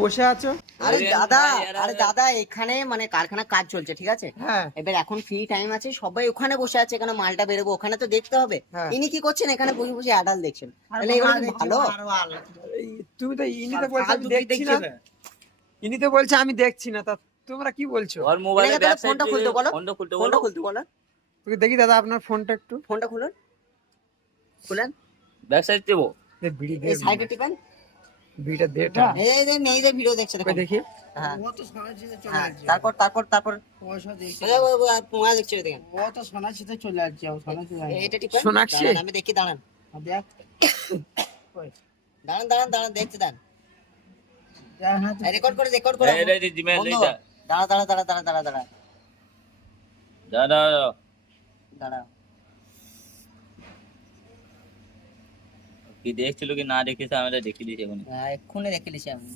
বসে আছো? আরে দাদা, আরে দাদা এখানে মানে কারখানা কাজ চলছে, ঠিক আছে? হ্যাঁ এবার এখন ফ্রি টাইম আছে, সবাই ওখানে বসে আছে, এখানে মালটা বেরোবো, ওখানে তো দেখতে হবে। হ্যাঁ। ইনি কি করছেন এখানে বসে বসে অ্যাডাল দেখছেন? তাহলে এগুলো কি ভালো? তুমি তো ইনি তো বলছো আমি দেখছি না, ইনি তো বলছে আমি দেখছি না, তা তোমরা কি বলছো? ওর মোবাইলে এনাকে তাহলে ফোনটা খুলতে বলো, ফোনটা খুলতে ফোনটা বলো। খুলতে বলো, ওকে দেখি দাদা আপনার ফোনটা একটু। ফোনটা খুলুন, খুলেন, ব্যাক সাইড দেবো। বিড়ি এই সাইডে টিপেন। বিড়িটা দেটা এই যে মেয়েদের ভিডিও দেখছে ওকে দেখুন। দেখি। হ্যাঁ, ও তো সোনাচিতে চলে হ্যাঁ, যাচ্ছে। তারপর পয়সা দেখছে। পোঙা দেখছে দেখেন। ও তো সোনাচিতে চলে যাচ্ছে, ও সোনাচি যায় না। এটা টিপেন। সোনাক্ষী? দাঁড়ান, আমি দেখি, দাঁড়ান আর দেখ ওই, দাঁড়ান দেখতে দাঁড়ান, দেখ হ্যাঁ তো- রেকর্ড করে এই রে জিমেল বন্ধু, এইটা। দাঁড়া। দাদা কি দেখছিল কি না দেখেছে আমি তো দেখে দিয়েছি এখন। এক্ষুনি দেখে দিছি আমি।